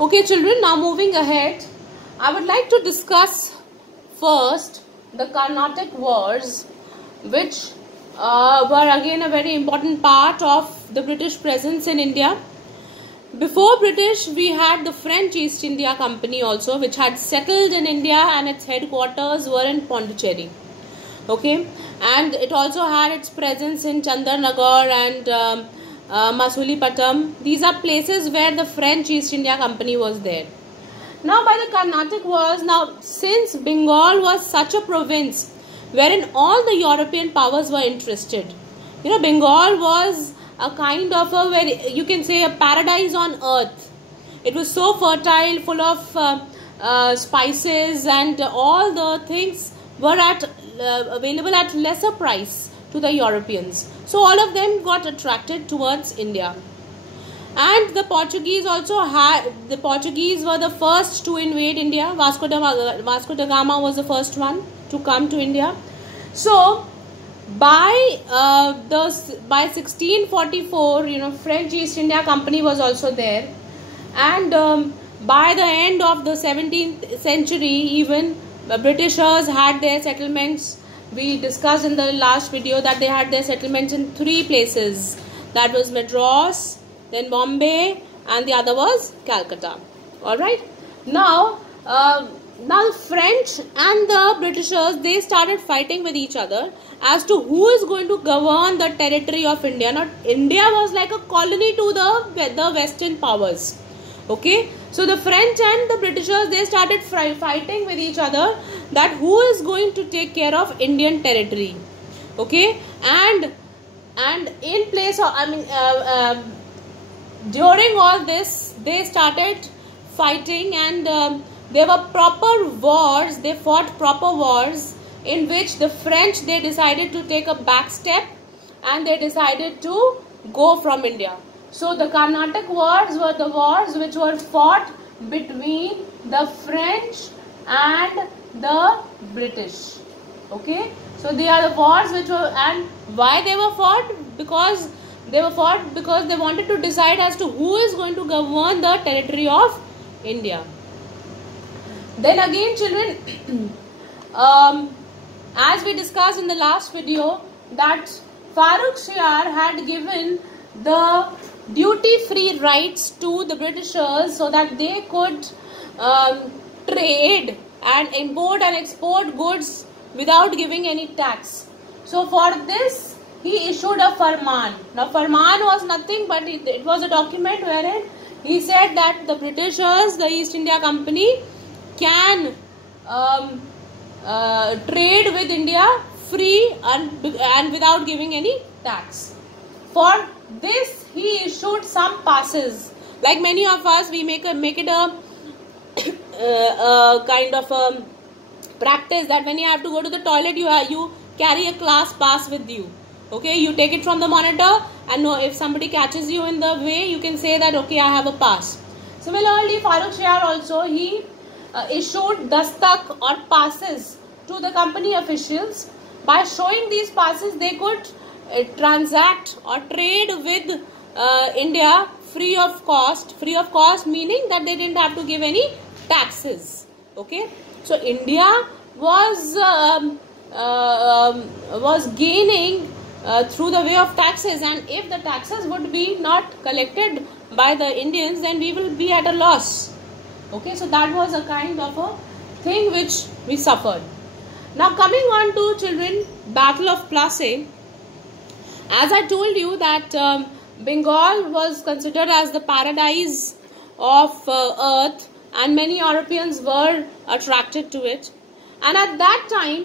Okay children, now moving ahead, I would like to discuss first the Carnatic Wars, which were again a very important part of the British presence in India. Before British, we had the French East India Company also, which had settled in India and its headquarters were in Pondicherry. Okay, and it also had its presence in Chandarnagar and Masulipatam. These are places where the French East India Company was there. Now by the Carnatic Wars, since Bengal was such a province wherein all the European powers were interested, Bengal was a kind of a very, you can say, a paradise on earth. It was so fertile, full of spices, and all the things were available at lesser price to the Europeans. So all of them got attracted towards India. And the Portuguese also the Portuguese were the first to invade India. Vasco da Gama was the first one to come to India. So by 1644, French East India Company was also there, and by the end of the 17th century, even Britishers had their settlements. We discussed in the last video that they had their settlements in 3 places. That was Madras, then Bombay, and the other was Calcutta. Alright. Now the French and the Britishers, they started fighting with each other as to who is going to govern the territory of India. Now, India was like a colony to the Western powers. Okay, so the French and the Britishers, they started fighting with each other that who is going to take care of Indian territory. Okay, and in place of, during all this, they started fighting, and there were proper wars. They fought proper wars in which the French, they decided to take a back step and they decided to go from India. So the Carnatic Wars were the wars which were fought between the French and the British. Okay, so they are the wars which were, and why they were fought? Because they wanted to decide as to who is going to govern the territory of India. Then again, children, as we discussed in the last video, that Farrukh Shiar had given the duty-free rights to the Britishers so that they could trade and import and export goods without giving any tax. So for this, he issued a farman. Now farman was nothing but it was a document wherein he said that the Britishers, the East India Company, can trade with India free and without giving any tax. For this, he issued some passes. Like many of us, we make it a kind of a practice that when you have to go to the toilet, you carry a class pass with you. Okay, you take it from the monitor, and if somebody catches you in the way, you can say that, okay, I have a pass. Similarly, Farrukh Shiar also, he issued dastak or passes to the company officials. By showing these passes, they could transact or trade with India free of cost. Free of cost meaning that they didn't have to give any taxes. Okay, so India was gaining through the way of taxes, and if the taxes would be not collected by the Indians, then we will be at a loss. Okay, so that was a kind of a thing which we suffered. Now coming on to, children, Battle of Plassey. As I told you that Bengal was considered as the paradise of earth, and many Europeans were attracted to it. And at that time,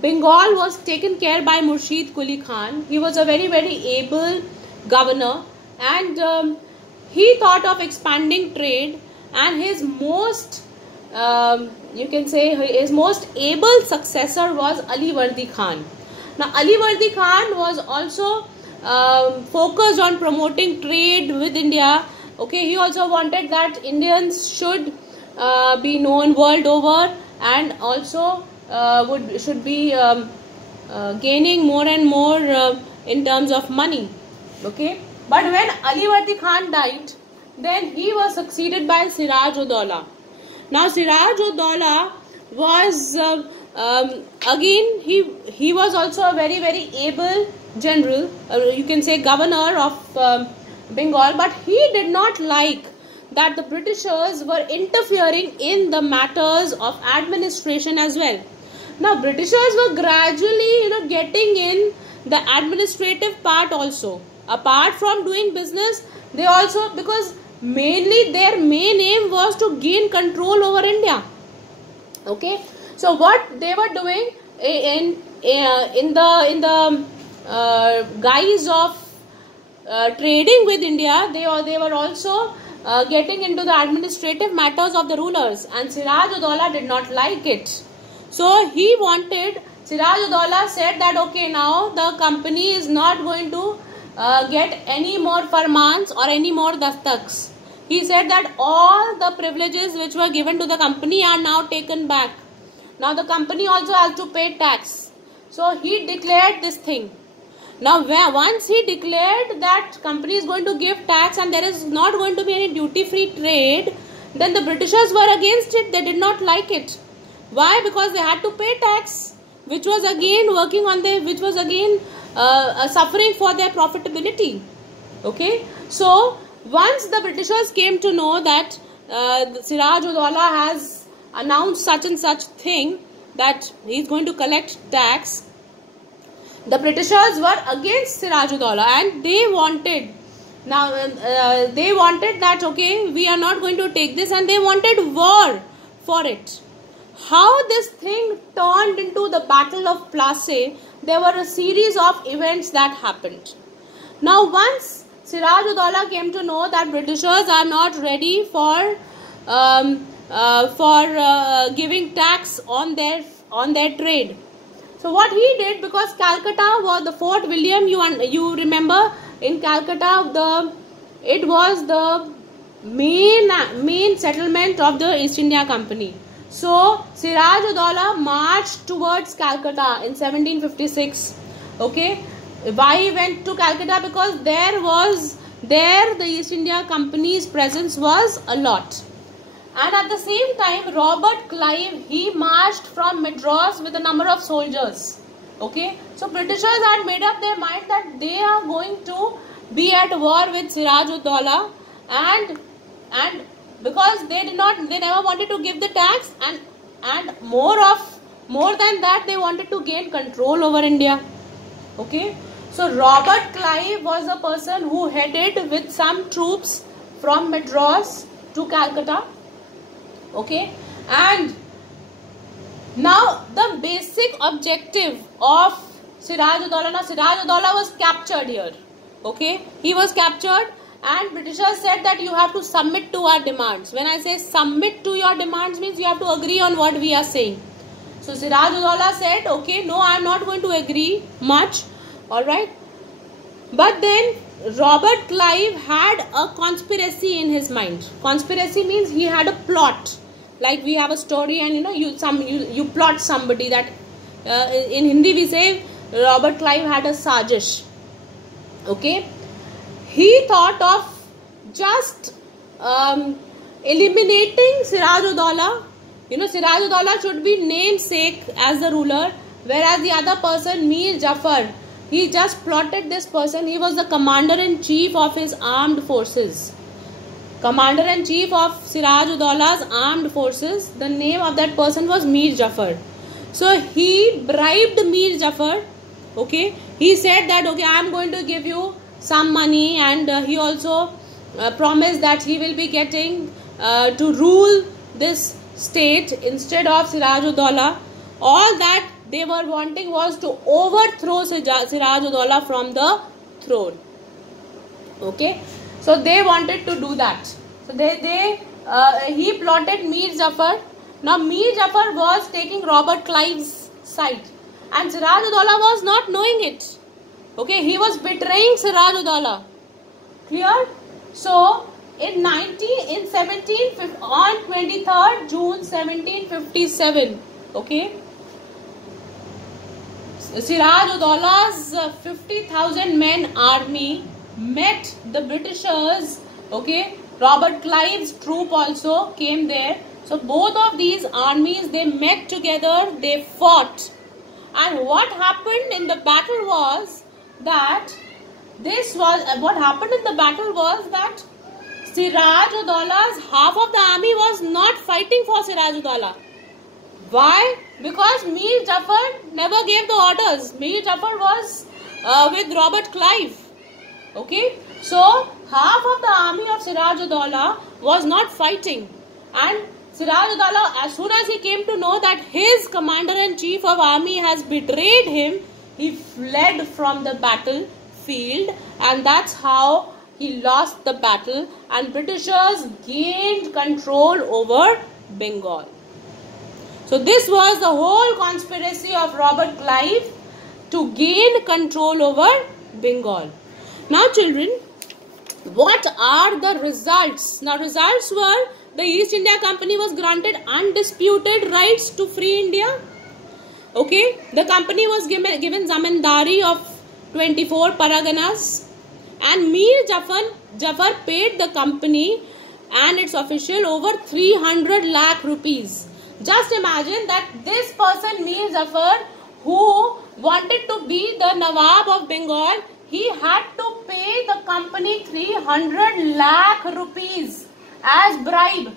Bengal was taken care by Murshid Quli Khan. He was a very, very able governor, and he thought of expanding trade, and his most, you can say, his most able successor was Ali Vardi Khan. Now, Ali Vardi Khan was also focused on promoting trade with India. Okay, he also wanted that Indians should be known world over, and also should be gaining more and more in terms of money. Okay, but when Ali Vardi Khan died, then he was succeeded by Siraj-ud-Dawla. Now Siraj-ud-Dawla was again he was also a very able general, you can say governor of Bengal, but he did not like that the Britishers were interfering in the matters of administration as well. Now Britishers were gradually getting in the administrative part also. Apart from doing business, they also, because mainly their main aim was to gain control over India. Okay, so what they were doing in the guise of trading with India, they were also getting into the administrative matters of the rulers, and Siraj-ud-Dawla did not like it. So he wanted, Siraj-ud-Dawla said that okay, now the company is not going to get any more farmans or any more dastaks. He said that all the privileges which were given to the company are now taken back. Now the company also has to pay tax. So he declared this thing. Now once he declared that company is going to give tax and there is not going to be any duty-free trade, then the Britishers were against it. They did not like it. Why? Because they had to pay tax, which was again working on their, which was again suffering for their profitability. Okay, so once the Britishers came to know that Siraj-ud-Dawla has announced such and such thing, that he is going to collect tax, the Britishers were against Siraj-ud-Dawla, and they wanted, now they wanted that okay, we are not going to take this, and they wanted war for it. How this thing turned into the Battle of Plassey, there were a series of events that happened. Now once Siraj-ud-Dawla came to know that Britishers are not ready for giving tax on their trade. So what he did, because Calcutta was the Fort William, you remember in Calcutta it was the main settlement of the East India Company. So Siraj-ud-Dawla marched towards Calcutta in 1756. Okay, why he went to Calcutta? Because there the East India Company's presence was a lot. And at the same time, Robert Clive, he marched from Madras with a number of soldiers. Okay, so Britishers had made up their mind that they are going to be at war with Siraj-ud-Dawla, and because they never wanted to give the tax, and more than that, they wanted to gain control over India. Okay, so Robert Clive was a person who headed with some troops from Madras to Calcutta. Okay, and now the basic objective of Siraj-ud-Dawla, now Siraj-ud-Dawla was captured here. Okay, he was captured, and Britishers said that you have to submit to our demands. When I say submit to your demands, means you have to agree on what we are saying. So Siraj-ud-Dawla said, okay, no, I am not going to agree much. Alright. But then Robert Clive had a conspiracy in his mind. Conspiracy means he had a plot. Like we have a story, and you plot somebody. That in Hindi we say Robert Clive had a sajish. Okay. He thought of just eliminating Siraj-ud-Dawla. Siraj-ud-Dawla should be namesake as the ruler, whereas the other person, Mir Jafar, he just plotted this person. He was the commander-in-chief of his armed forces. Commander-in-chief of Siraj-ud-Dawla's armed forces. The name of that person was Mir Jafar. So he bribed Mir Jafar. Okay, he said that okay, I am going to give you some money, and he also promised that he will be getting to rule this state instead of Siraj-ud-Dawla. All that they were wanting was to overthrow Siraj-ud-Dawla from the throne. Okay, so they wanted to do that. So he plotted Mir Jafar. Now Mir Jafar was taking Robert Clive's side, and Siraj-ud-Dawla was not knowing it. Okay, he was betraying Siraj-ud-Dawla. Clear? So on 23rd June 1757, okay, Siraj-ud-Dawla's 50,000 men army met the Britishers, okay, Robert Clive's troop also came there. So both of these armies, they met together, they fought. And what happened in the battle was that Siraj-ud-Dowlah's half of the army was not fighting for Siraj-ud-Dowlah. Why? Because Mir Jafar never gave the orders. Mir Jafar was with Robert Clive. Okay, so half of the army of Siraj-ud-Dowlah was not fighting, and Siraj-ud-Dowlah, as soon as he came to know that his commander-in-chief of army has betrayed him, he fled from the battlefield, and that's how he lost the battle, and Britishers gained control over Bengal. So this was the whole conspiracy of Robert Clive to gain control over Bengal. Now children, what are the results? Now results were the East India Company was granted undisputed rights to free India. Okay, the company was given zamindari of 24 paraganas, and Mir Jafar paid the company and its official over 300 lakh rupees. Just imagine that this person Mir Jafar, who wanted to be the Nawab of Bengal, he had to pay the company 300 lakh rupees as bribe.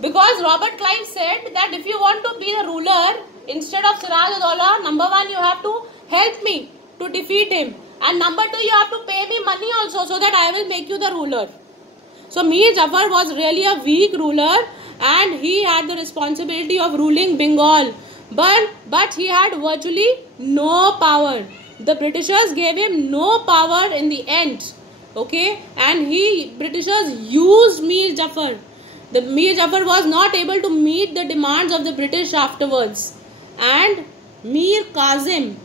Because Robert Clive said that if you want to be the ruler instead of Siraj-ud-Dowlah, number one, you have to help me to defeat him, and number two, you have to pay me money also, so that I will make you the ruler. So Mir Jafar was really a weak ruler, and he had the responsibility of ruling Bengal, but he had virtually no power. The Britishers gave him no power in the end. Okay, and Britishers used Mir Jafar. The Mir Jafar was not able to meet the demands of the British afterwards, and Mir Kazim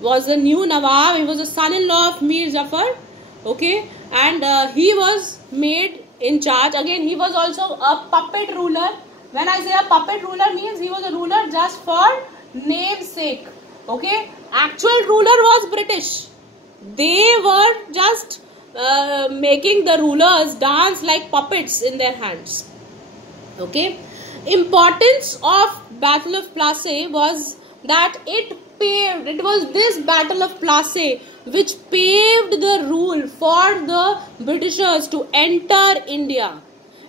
was the new Nawab. He was the son-in-law of Mir Jafar. Okay, and he was made in charge. Again, he was also a puppet ruler. When I say a puppet ruler, means he was a ruler just for namesake. Okay, actual ruler was British. They were just making the rulers dance like puppets in their hands. Okay, importance of Battle of Plassey was that it was this Battle of Plassey which paved the rule for the Britishers to enter India.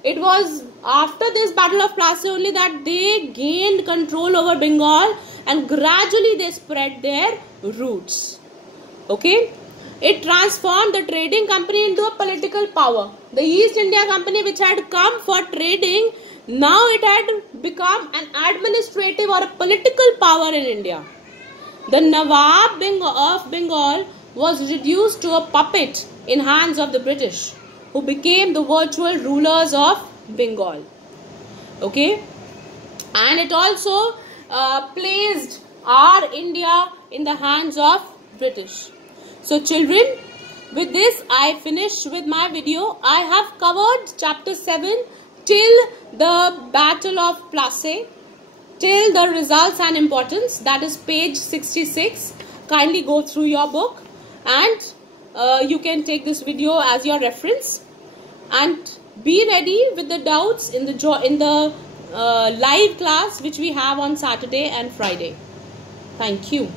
It was after this Battle of Plassey only that they gained control over Bengal, and gradually they spread their roots. Okay, it transformed the trading company into a political power. The East India Company, which had come for trading, now it had become an administrative or a political power in India. The Nawab of Bengal was reduced to a puppet in hands of the British, who became the virtual rulers of Bengal. Okay, and it also placed our India in the hands of British. So children, with this I finish with my video. I have covered chapter 7 till the Battle of Plassey, till the results and importance, that is page 66. Kindly go through your book, and you can take this video as your reference, and be ready with the doubts in the live class which we have on Saturday and Friday. Thank you.